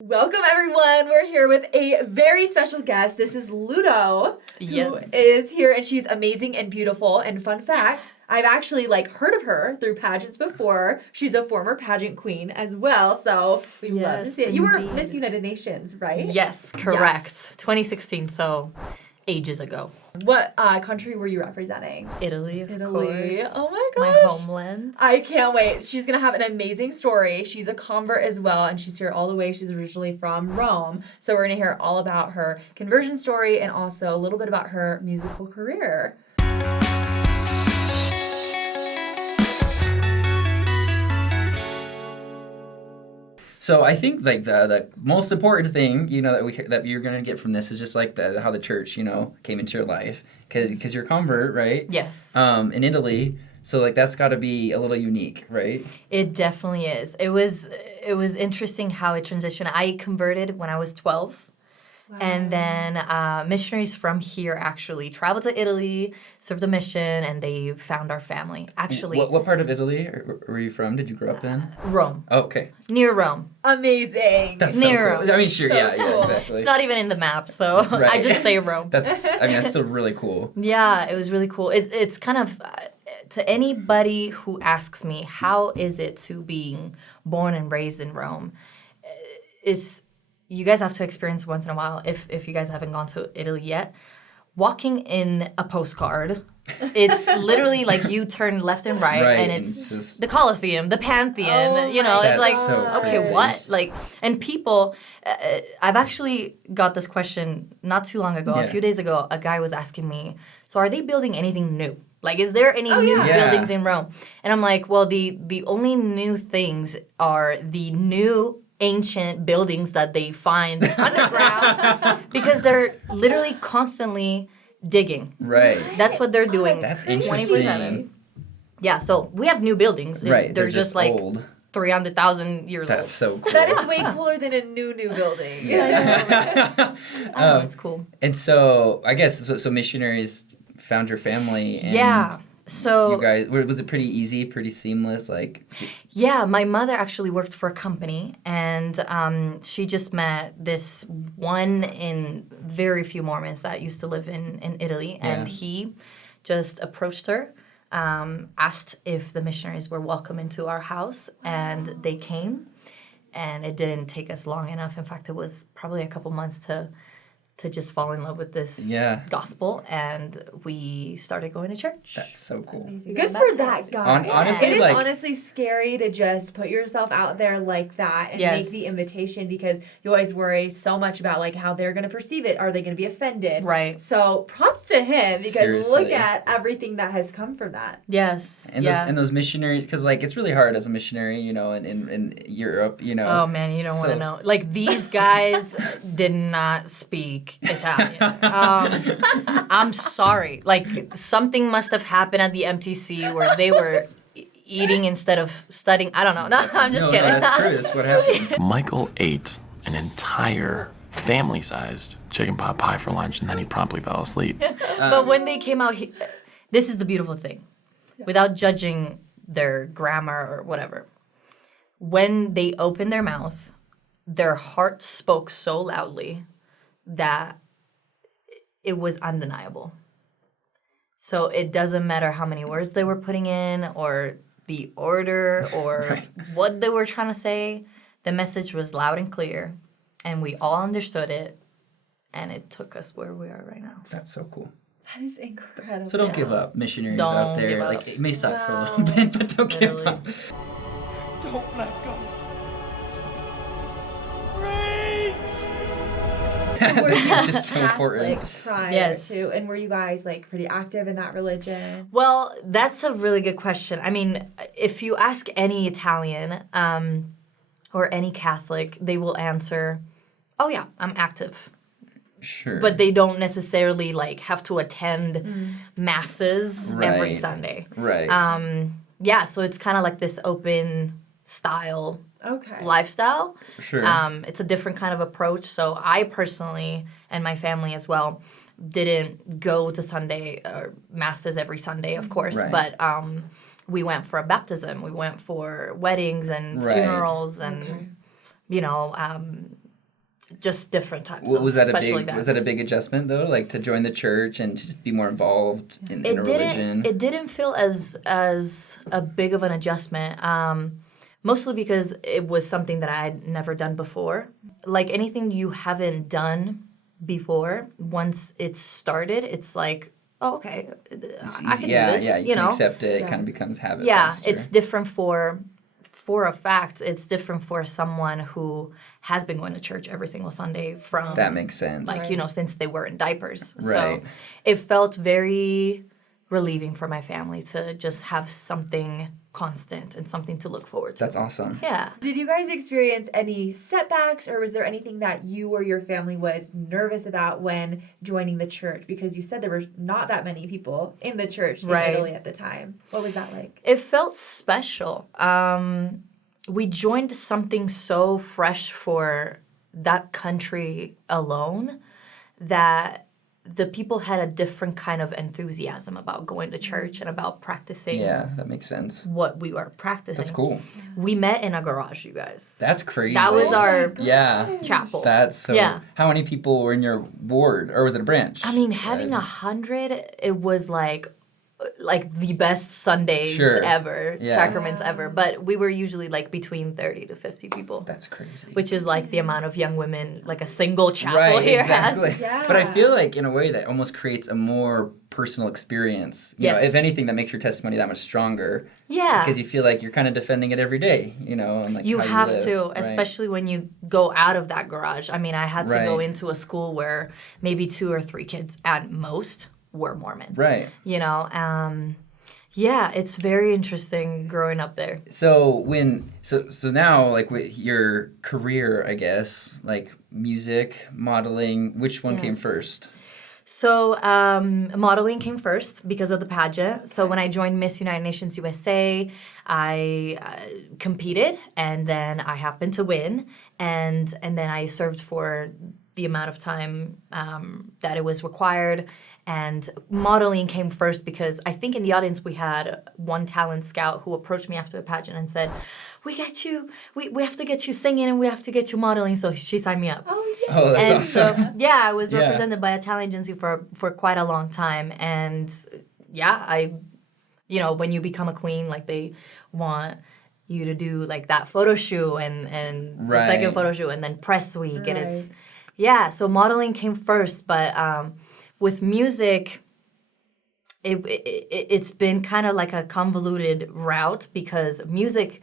Welcome, everyone. We're here with a very special guest. This is Ludo, who is here, and she's amazing and beautiful. And fun fact, I've actually heard of her through pageants before. She's a former pageant queen as well, so we love to see it. You were Miss United Nations, right? Yes, correct. Yes. 2016, so ages ago. What country were you representing? Italy, of Italy. course. Oh my gosh. My homeland. I can't wait. She's going to have an amazing story. She's a convert as well, and she's here all the way. She's originally from Rome. So we're going to hear all about her conversion story and also a little bit about her musical career. So I think the most important thing that you're gonna get from this is just how the church came into your life because you're a convert, right? Yes. In Italy, so that's got to be a little unique, right? It definitely is. It was interesting how it transitioned. I converted when I was 12. Wow. And then missionaries from here actually traveled to Italy, served a mission, and they found our family. Actually, what part of Italy were you from? Did you grow up in? Rome. Oh, okay. Near Rome. Amazing. That's near so cool. Rome. I mean, sure, So yeah, cool. exactly. It's not even in the map, so Right. I just say Rome. That's still really cool. Yeah, it was really cool. It's kind of, to anybody who asks me, how is it to being born and raised in Rome, you guys have to experience once in a while, if you guys haven't gone to Italy yet, walking in a postcard. It's literally you turn left and right, and it's just the Colosseum, the Pantheon, it's like, so okay, crazy. what? And people, I've actually got this question not too long ago, a few days ago, a guy was asking me, so are they building anything new? Is there any new buildings in Rome? And I'm like, well, the only new things are the new ancient buildings that they find underground because they're literally constantly digging. Right. That's what they're doing. That's 24/7. interesting. Yeah, so we have new buildings. Right. They're just old. 300,000 years That's so cool. That is way cooler than a new building. Yeah. I know, it's cool. And so I guess so missionaries found your family. And Yeah. So you guys, was it pretty easy, pretty seamless? Yeah, my mother actually worked for a company, and she just met this one in very few Mormons that used to live in Italy, and he just approached her, asked if the missionaries were welcome into our house, and they came, and it didn't take us long enough. In fact, it was probably a couple months to just fall in love with this gospel, and we started going to church. That's so cool. Amazing. Good for that guy. Honestly, it is honestly scary to just put yourself out there like that and make the invitation, because you always worry so much about how they're going to perceive it. Are they going to be offended? Right. So props to him, because Seriously. look at everything that has come from that. Yes. And those missionaries, because it's really hard as a missionary, in Europe, Oh man, you don't want to know. These guys did not speak Italian. I'm sorry. Something must have happened at the MTC where they were eating instead of studying. I don't know. No, I'm just kidding. No, that's true. That's what happens. Michael ate an entire family-sized chicken pot pie for lunch, and then he promptly fell asleep. But when they came out, this is the beautiful thing, without judging their grammar or whatever. When they opened their mouth, their heart spoke so loudly that it was undeniable. So it doesn't matter how many words they were putting in or the order or what they were trying to say. The message was loud and clear, and we all understood it, and it took us where we are right now. That's so cool. That is incredible. So don't give up, missionaries Don't out there. give up. It may suck for a little bit, but don't give up. Don't let go. Were you It's just so important. Catholic prior Yes. to, and were you guys pretty active in that religion? Well, that's a really good question. I mean, if you ask any Italian or any Catholic, they will answer, oh yeah, I'm active. Sure. But they don't necessarily have to attend masses every Right. Sunday. Right. Yeah, so it's kind of this open style Okay. lifestyle. Sure. It's a different kind of approach. So I personally, and my family as well, didn't go to Sunday or masses every Sunday, of course, Right. but we went for a baptism. We went for weddings and Right. funerals and, just different types Was of that special a big events. was that a big adjustment though, like to join the church and just be more involved in a religion? It didn't feel as a big of an adjustment. Mostly because it was something that I had never done before. Like anything you haven't done before, once it's started, it's like, oh, okay, I can do this. Yeah, you can know? accept it. It kind of becomes habit. Yeah, faster. it's different for a fact. It's different for someone who has been going to church every single Sunday from That makes sense. like since they were in diapers. Right. So it felt very relieving for my family to just have something constant and something to look forward to. That's awesome. Yeah. Did you guys experience any setbacks, or was there anything that you or your family was nervous about when joining the church? Because you said there were not that many people in the church in Italy at the time. What was that like? It felt special. We joined something so fresh for that country alone that the people had a different kind of enthusiasm about going to church and about practicing Yeah, that makes sense. what we were practicing. That's cool. We met in a garage, you guys. That's crazy. That was our chapel. That's so. Yeah. How many people were in your ward, or was it a branch? I mean, having 100, it was like the best Sundays ever, sacraments ever. But we were usually like between 30 to 50 people. That's crazy. Which is like the amount of young women like a single chapel here exactly. has. Yeah. But I feel like in a way that almost creates a more personal experience. You know, if anything, that makes your testimony that much stronger. Yeah. Because you feel like you're kind of defending it every day, and like you how have live, to, right? especially when you go out of that garage. I mean, I had to go into a school where maybe 2 or 3 kids at most were Mormon. Right. Yeah, it's very interesting growing up there. So so now, like with your career, I guess, like music, modeling, which one came first? So modeling came first because of the pageant. So when I joined Miss United Nations USA, I competed, and then I happened to win, and then I served for the amount of time that it was required. And modeling came first because I think in the audience we had one talent scout who approached me after the pageant and said, we have to get you singing and we have to get you modeling. So she signed me up. Oh, that's awesome. So, yeah, I was represented by a talent agency for quite a long time. And yeah, when you become a queen, like they want you to do like that photo shoot and the second photo shoot and then press week. And it's, so modeling came first. But with music, it's been kind of like a convoluted route because music,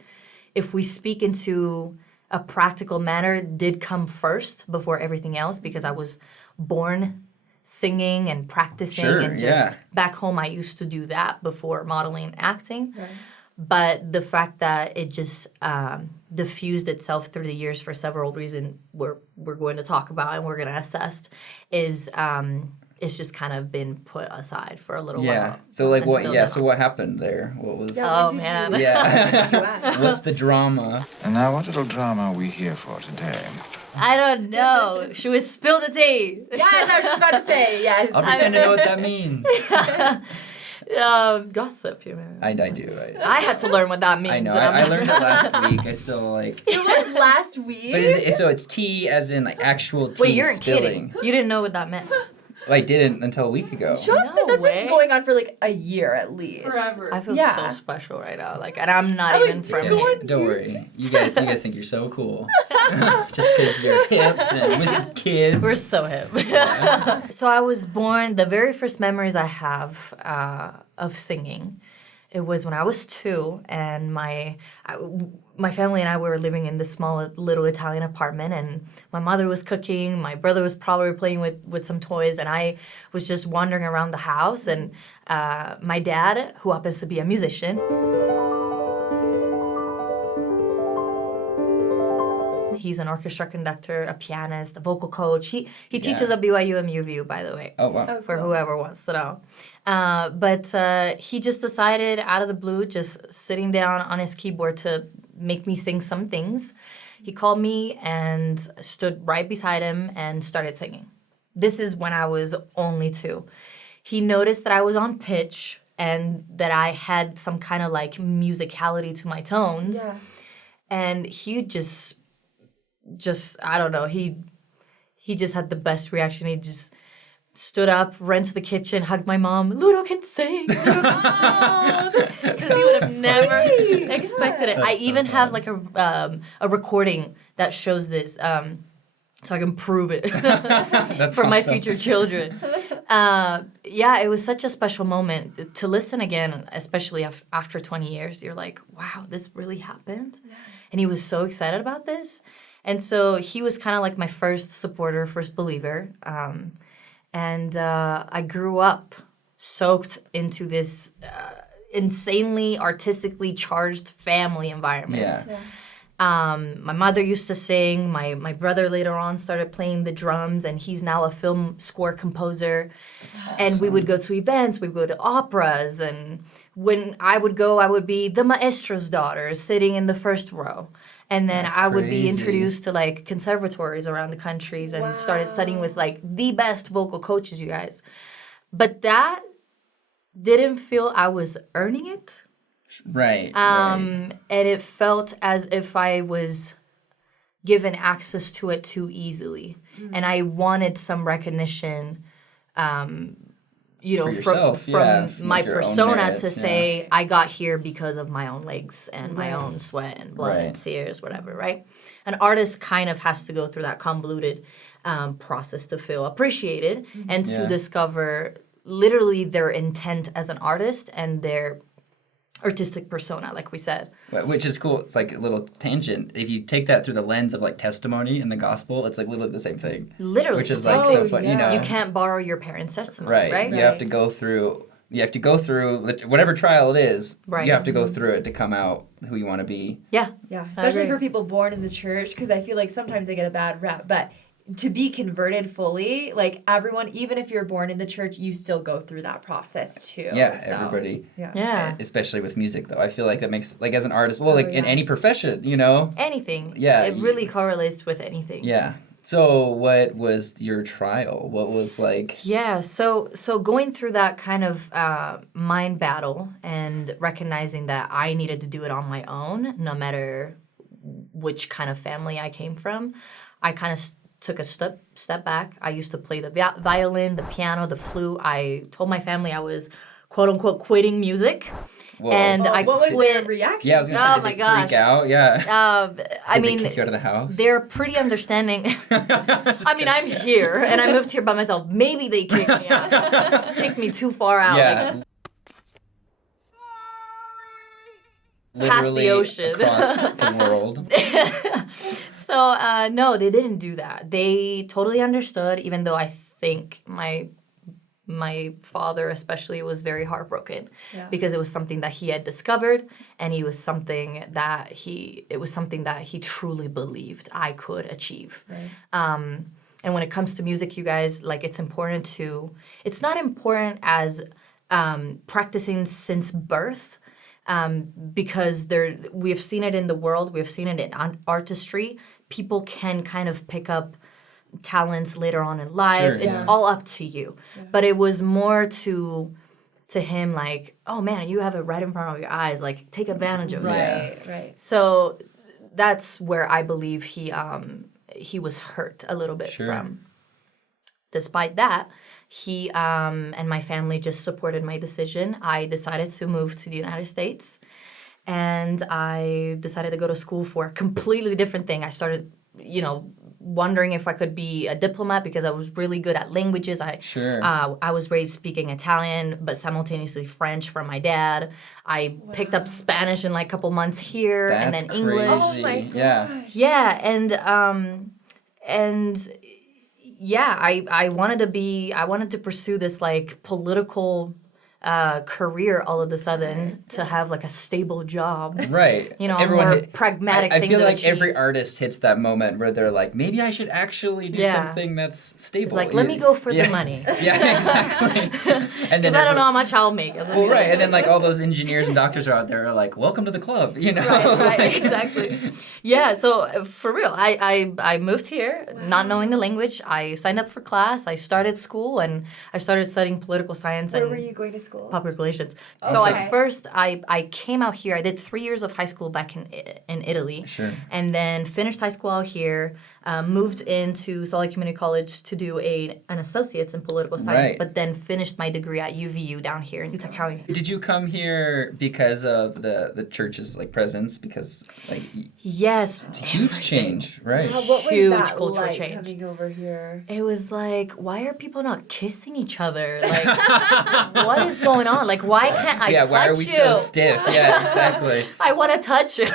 if we speak into a practical manner, did come first before everything else because I was born singing and practicing and just back home I used to do that before modeling and acting. Right. But the fact that it just diffused itself through the years for several reasons we're going to talk about and we're going to assess is it's just kind of been put aside for a little while. Yeah. So like what? Yeah. So what happened there? What was? Oh man. Yeah. What's the drama? And now, what little drama are we here for today? I don't know. Should we spill the tea? Yes, I was just about to say. Yes. I'll pretend to know what that means. Gossip, you know. I do. I had to learn what that means. I know. I learned it last week. I still like. You learned last week. But so it's tea as in like actual tea. Wait, you're spilling. kidding. You didn't know what that meant. I didn't until a week ago. Sean said that's been going on for like a year at least. Forever. I feel so special right now. Like, and I'm not even from here. Don't worry. You guys think you're so cool. Just because you're hip and with kids. We're so hip. Yeah. So I was born, the very first memories I have of singing, it was when I was 2, and my family and I were living in this small little Italian apartment, and my mother was cooking, my brother was probably playing with some toys, and I was just wandering around the house, and my dad, who happens to be a musician, he's an orchestra conductor, a pianist, a vocal coach. He teaches at BYU and UVU, by the way. Oh, wow. For whoever wants to know. But he just decided out of the blue, just sitting down on his keyboard to make me sing some things. He called me and stood right beside him and started singing. This is when I was only 2. He noticed that I was on pitch and that I had some kind of like musicality to my tones. Yeah. And he just I don't know, he he just had the best reaction. He just stood up, ran to the kitchen, hugged my mom. Ludo can sing. Ludo can sing. Because he would have never expected it. I even have like a recording that shows this, so I can prove it for my future children. Yeah, it was such a special moment to listen again, especially after 20 years. You're like, wow, this really happened, and he was so excited about this, and so he was kind of like my first supporter, first believer. And I grew up soaked into this insanely artistically charged family environment. Yeah. My mother used to sing. My brother later on started playing the drums, and he's now a film score composer. Awesome. And we would go to events. We would go to operas. And when I would go, I would be the maestro's daughter sitting in the first row. And then I would be introduced to like conservatories around the countries and started studying with like the best vocal coaches, you guys. But that didn't feel I was earning it. Right. And it felt as if I was given access to it too easily. And I wanted some recognition, For yourself, from my your own persona merits, to say I got here because of my own legs and my own sweat and blood and tears, whatever, right? An artist kind of has to go through that convoluted process to feel appreciated and to discover literally their intent as an artist and their artistic persona, like we said. Which is cool. It's like a little tangent. If you take that through the lens of like testimony in the gospel, it's like literally the same thing. Literally. Which is like so fun, you know. You can't borrow your parents' testimony, right? You have to go through whatever trial it is. Right. You have to go through it to come out who you want to be. Yeah. Yeah, especially for people born in the church, because I feel like sometimes they get a bad rep, but to be converted fully, like everyone, even if you're born in the church, you still go through that process too. Yeah, so, everybody. Yeah. Especially with music, though. I feel like that makes, like as an artist, in any profession, you know? Anything. Yeah. It really correlates with anything. Yeah. So what was your trial? What was like... Yeah, so going through that kind of mind battle and recognizing that I needed to do it on my own, no matter which kind of family I came from, I kind of took a step back. I used to play the violin, the piano, the flute. I told my family I was quote unquote quitting music. Whoa. And what was their reaction? Yeah, I was gonna say, did they freak out? Yeah. I mean, kick you out of the house? They're pretty understanding. I mean, I'm here and I moved here by myself. Maybe they kicked me out. Kicked me too far out. Yeah. Like, past the ocean. Across the world. So, no, they didn't do that. They totally understood, even though I think my father especially was very heartbroken because it was something that he had discovered, and it was something that he truly believed I could achieve. Right. And when it comes to music, you guys, like, it's not important as practicing since birth. Because we've seen it in the world, we've seen it in artistry. People can kind of pick up talents later on in life. Sure, it's all up to you. Yeah. But it was more to him like, oh man, you have it right in front of your eyes. Like, take advantage of it. Right. So that's where I believe he was hurt a little bit from. Despite that, he and my family just supported my decision. I decided to move to the United States, and I decided to go to school for a completely different thing. I started, wondering if I could be a diplomat because I was really good at languages. I was raised speaking Italian, but simultaneously French from my dad. I picked up Spanish in like a couple months here, and then English. Oh my gosh. Yeah, and yeah, I wanted to pursue this like political career all of a sudden to have like a stable job. Right. Everyone more pragmatic thing I feel to like achieve. every artist hits that moment where they're like, maybe I should actually do something that's stable. It's like, let me go for the money. Yeah, exactly. And then I don't know how much I'll make. Right. And then like all those engineers and doctors are out there are like, welcome to the club, Right, exactly. Yeah, so for real, I moved here not knowing the language. I signed up for class. I started school, and I started studying political science. Where were you going to school? Public relations. Okay. So I came out here. I did 3 years of high school back in Italy. Sure. And then finished high school out here. moved into Salt Lake Community College to do an associate's in political science, Right. but then finished my degree at UVU down here in Utah County. Did you come here because of the church's like presence? Because like Yes. it's a huge change, right? What was Huge that cultural like change. coming over here? It was like, why are people not kissing each other? Like, what is going on? Like, why can't I touch why are we you? so stiff? Yeah, exactly. I want to touch you.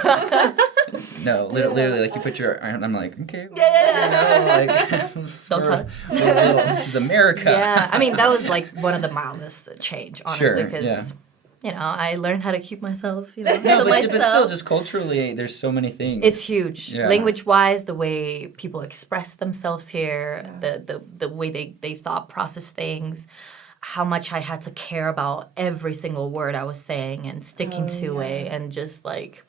No, literally, like you put your arm. I'm like, okay, well, Yeah. you know, like, Don't touch. This is America. Yeah, I mean, that was like one of the mildest change, honestly, Sure, because, yeah. you know, I learned how to keep myself, you know, No, to but still, myself. just culturally, there's so many things. It's huge. Yeah. Language-wise, the way people express themselves here, the way they thought process things, how much I had to care about every single word I was saying and sticking to it, and just like,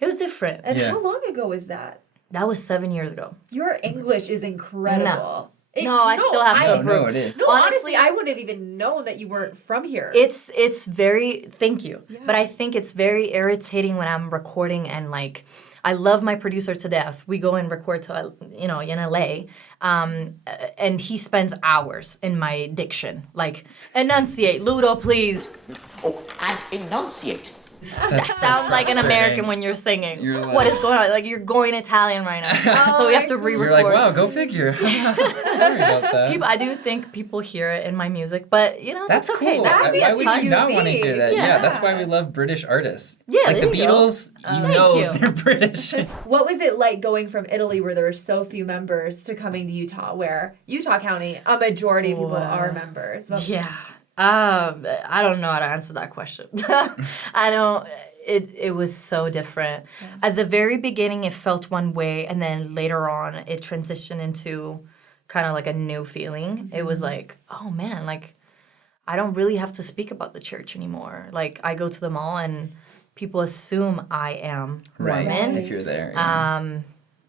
it was different. And Yeah. how long ago was that? That was 7 years ago. Your English is incredible. No, I still have to Oh, improve. no, it is. No, Honestly, honestly, I wouldn't have even known that you weren't from here. It's very, thank you. Yeah. But I think it's very irritating when I'm recording and like, I love my producer to death. We go and record to, you know, in LA. And he spends hours in my diction. Like, enunciate, Ludo, please. Oh, and enunciate. Sound like an frustrating. American when you're singing. You're like- What is going on? Like, you're going Italian right now. So we have to re-record. You're like, wow, go figure. Sorry about that. People, I do think people hear it in my music, but you know That's okay. cool. That'd be Why a would you not want to hear that? Yeah. Yeah, that's why we love British artists. Yeah, like the there you go. Beatles, Thank know you. they're British. What was it like going from Italy, where there were so few members, to coming to Utah, where Utah County, a majority of people Wow. are members? Well, Yeah. I don't know how to answer that question. I don't. It was so different. At the very beginning, it felt one way, and then later on, it transitioned into kind of like a new feeling. It was like, oh man, like I don't really have to speak about the church anymore. Like I go to the mall, and people assume I am Right, Mormon. if you're there. Yeah.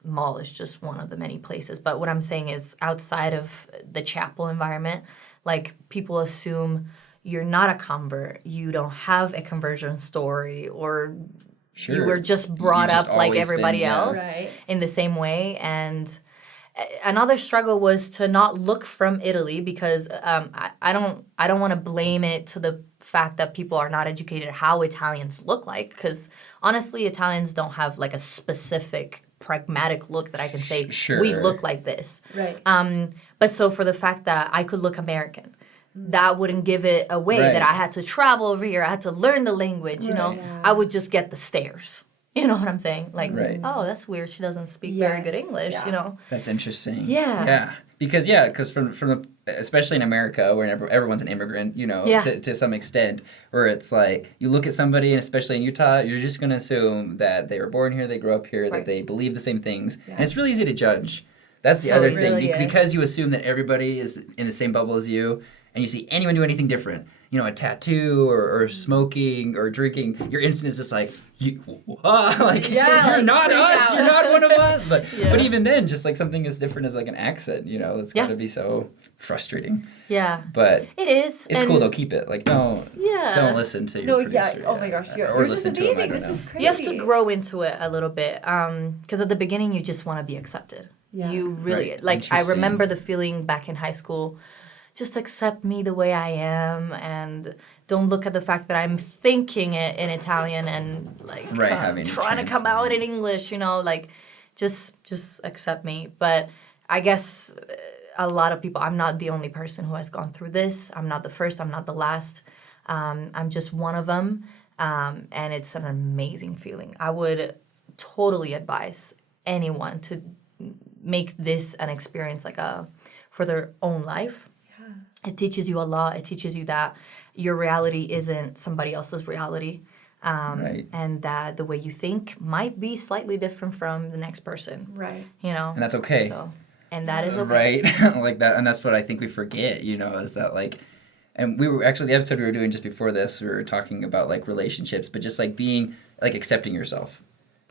Mall is just one of the many places. But what I'm saying is outside of the chapel environment, like people assume you're not a convert, you don't have a conversion story, or you Sure. were just brought You've just up like always everybody been, yeah. else Right. in the same way. And another struggle was to not look from Italy, because I don't want to blame it to the fact that people are not educated how Italians look like, because honestly, Italians don't have like a specific pragmatic look that I can say Sure. we look like this. Right. But so for the fact that I could look American, that wouldn't give it away Right. that I had to travel over here, I had to learn the language, you know. Yeah. I would just get the stares. You know what I'm saying? Like, Right. oh, that's weird. She doesn't speak very good Yes, English, yeah. you know. That's interesting. Yeah. Yeah. Because from the especially in America, where everyone's an immigrant, you know, Yeah. to some extent, where it's like you look at somebody, and especially in Utah, you're just gonna assume that they were born here, they grew up here, Right. that they believe the same things, Yeah. and it's really easy to judge. That's the So other it thing, really is. because you assume that everybody is in the same bubble as you, and you see anyone do anything different, you know, a tattoo or smoking or drinking, your instinct is just like, like Yeah, you're like, not freak us, out. you're not one of us. But Yeah. but even then, just like something as different as like an accent, you know, it's Yeah. gotta be so frustrating. Yeah. But It is. it's and cool though. Keep it. Like don't listen to your No, producer. yeah. Oh my gosh, you're or just listen to him. I amazing. don't This know. is crazy. You have to grow into it a little bit, because at the beginning you just want to be accepted. Yeah. You really Right. like. I Interesting. remember the feeling back in high school. Just accept me the way I am, and don't look at the fact that I'm thinking it in Italian and like Right, having to trying to come out in English. You know, like just accept me. But I guess a lot of people. I'm not the only person who has gone through this. I'm not the first. I'm not the last. I'm just one of them, and it's an amazing feeling. I would totally advise anyone to make this an experience like for their own life. It teaches you a lot. It teaches you that your reality isn't somebody else's reality. Right. And that the way you think might be slightly different from the next person, Right. you know? And that's okay. So, and that is okay. Right. Like that, and that's what I think we forget. You know, is that like. And we were actually, the episode we were doing just before this, we were talking about like relationships, but just like being like accepting yourself.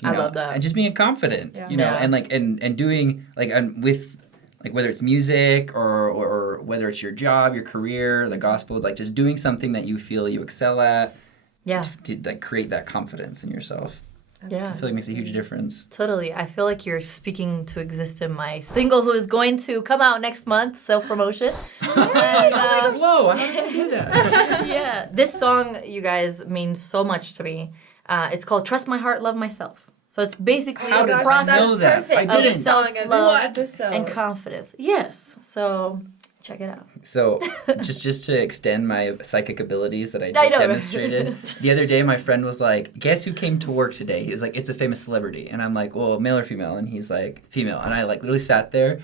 You I know, love that. And just being confident, Yeah. you know, Yeah. and like and doing like with like whether it's music or whether it's your job, your career, the gospel, like just doing something that you feel you excel at Yeah. to like create that confidence in yourself. Yeah. I feel like it makes a huge difference. Totally. I feel like you're speaking to exist in my single who is going to come out next month, self-promotion. And, Whoa, how did I do that? yeah. This song, you guys, means so much to me. It's called Trust My Heart, Love Myself. So it's basically How a did I process know that? perfect. I of didn't. self-love What? and confidence. Yes. So check it out. So, just to extend my psychic abilities that I I just know. demonstrated, the other day my friend was like, "Guess who came to work today?" He was like, "It's a famous celebrity," and I'm like, "Well, male or female?" And he's like, "Female," and I like literally sat there,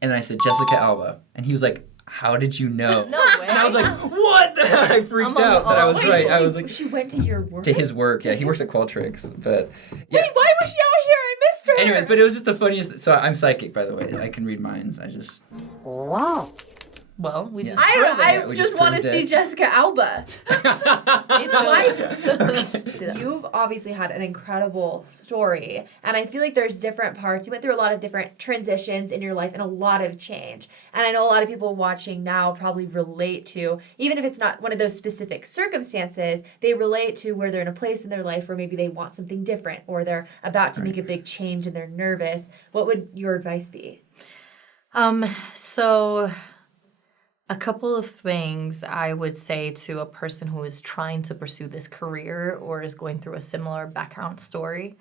and I said, "Jessica Alba," and he was like, "How did you know?" No way. And I was like, "What?" I freaked I'm out that I was wait, right. I was like, She went to your work? to his work. Yeah, he works at Qualtrics, but yeah. Wait, why was she out here? I missed her. Anyways, but it was just the funniest. So I'm psychic, by the way. I can read minds. I just. Well, we just... I we just just want to proved see it. Jessica Alba. It's You've obviously had an incredible story, and I feel like there's different parts. You went through a lot of different transitions in your life and a lot of change. And I know a lot of people watching now probably relate to, even if it's not one of those specific circumstances, they relate to where they're in a place in their life where maybe they want something different or they're about to make a big change and they're nervous. What would your advice be? So a couple of things I would say to a person who is trying to pursue this career or is going through a similar background story.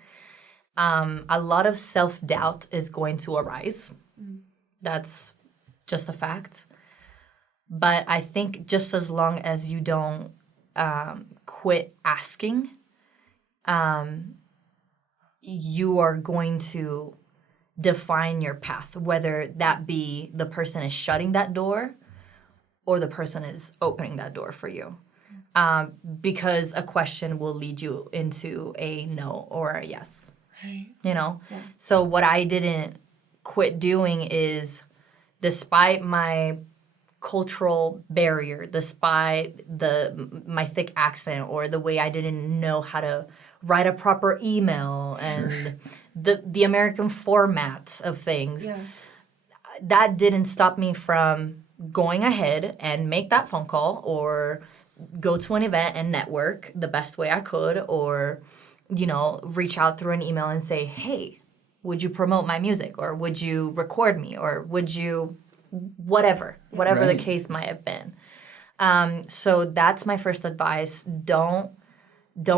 A lot of self-doubt is going to arise. That's just a fact. But I think just as long as you don't quit asking, you are going to define your path, whether that be the person is shutting that door or the person is opening that door for you. Because a question will lead you into a no or a yes. Right. You know? Yeah. So what I didn't quit doing is, despite my cultural barrier, despite my thick accent or the way I didn't know how to write a proper email and the American format of things, that didn't stop me from going ahead and make that phone call or go to an event and network the best way I could, or, you know, reach out through an email and say, hey, would you promote my music, or would you record me, or would you whatever the case might have been. So that's my first advice. Don't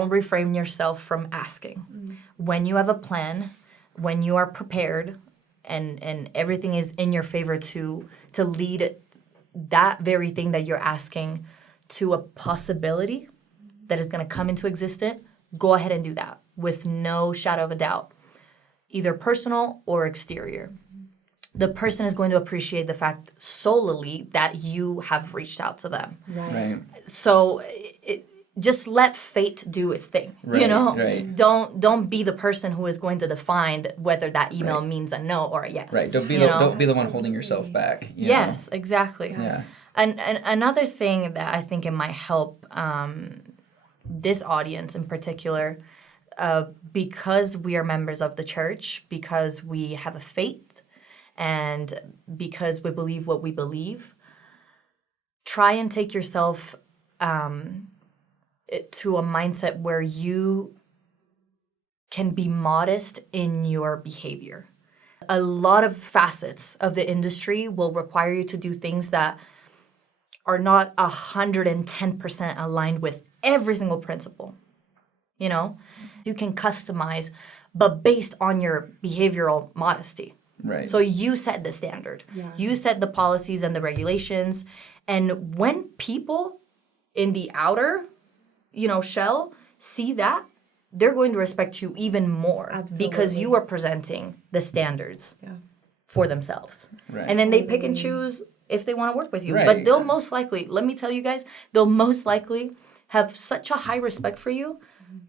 refrain yourself from asking. When you have a plan, when you are prepared, and everything is in your favor to lead that very thing that you're asking to a possibility that is going to come into existence, go ahead and do that with no shadow of a doubt, either personal or exterior. The person is going to appreciate the fact solely that you have reached out to them. Right. So just let fate do its thing. You know, don't be the person who is going to define whether that email means a no or a yes. Right. Don't be the one holding yourself back. Yes, exactly. Yeah. And another thing that I think it might help this audience in particular, because we are members of the church, because we have a faith, and because we believe what we believe, try and take yourself to a mindset where you can be modest in your behavior. A lot of facets of the industry will require you to do things that are not 110% aligned with every single principle. You know, you can customize, but based on your behavioral modesty. Right. So you set the standard. Yeah. You set the policies and the regulations. And when people in the outer, shell see that, they're going to respect you even more. Absolutely. Because you are presenting the standards for themselves. Right. And then they pick and choose if they want to work with you. Right. But they'll most likely, let me tell you guys, they'll most likely have such a high respect for you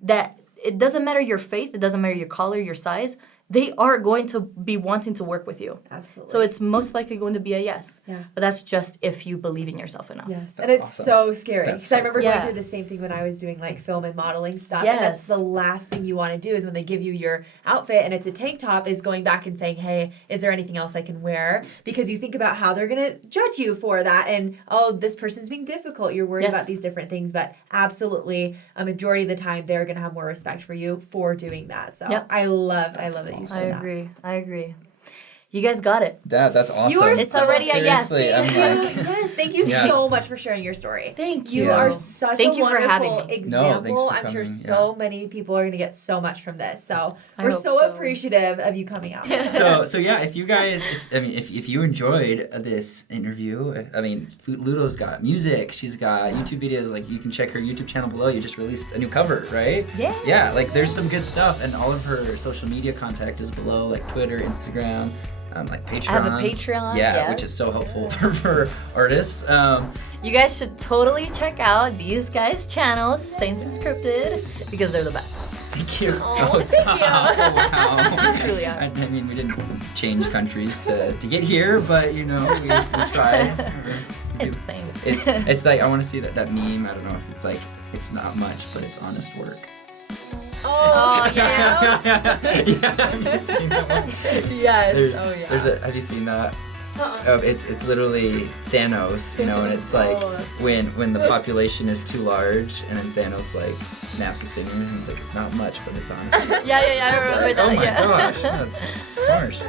that it doesn't matter your faith, it doesn't matter your color, your size, they are going to be wanting to work with you. Absolutely. So it's most likely going to be a yes. Yeah. But that's just if you believe in yourself enough. Yes, That's and it's awesome. so scary That's because so I remember cool. going Yeah. through the same thing when I was doing like film and modeling stuff. Yes. And that's the last thing you want to do is when they give you your outfit and it's a tank top is going back and saying, hey, is there anything else I can wear? Because you think about how they're going to judge you for that and, oh, this person's being difficult. You're worried Yes. about these different things, but absolutely a majority of the time they're going to have more respect for you for doing that. So Yep. I love that you I said that. agree. I agree. You guys got it. That's awesome. You are It's already a yes. Seriously, I'm like, Yes, thank you Yeah. so much for sharing your story. Thank You you. are such Thank a you for wonderful having me. example. No, thanks for I'm sure coming, so many people are going to get so much from this. So I we're hope so so. appreciative of you coming out. so yeah, if you guys, if you enjoyed this interview, I mean, Ludo's got music, she's got YouTube videos, like you can check her YouTube channel below. You just released a new cover, right? Yeah. Yeah, like there's some good stuff, and all of her social media contact is below, like Twitter, Instagram, like Patreon. I have a Patreon. Yeah, yes. which is so helpful for artists. You guys should totally check out these guys' channels, Saints Unscripted, because they're the best. Thank you. Oh, thank stop. you. Wow. Truly are. I mean, we didn't change countries to get here, but you know, we tried. It's the same. It's like I want to see that meme. I don't know if it's like it's not much, but it's honest work. Oh, yeah. Have you seen that one? Yes. There's have you seen that? It's literally Thanos, you know, and it's like when the population is too large, and then Thanos like snaps his finger, and it's like it's not much, but it's honest. Yeah, I remember that. Oh my yeah. gosh, that's harsh.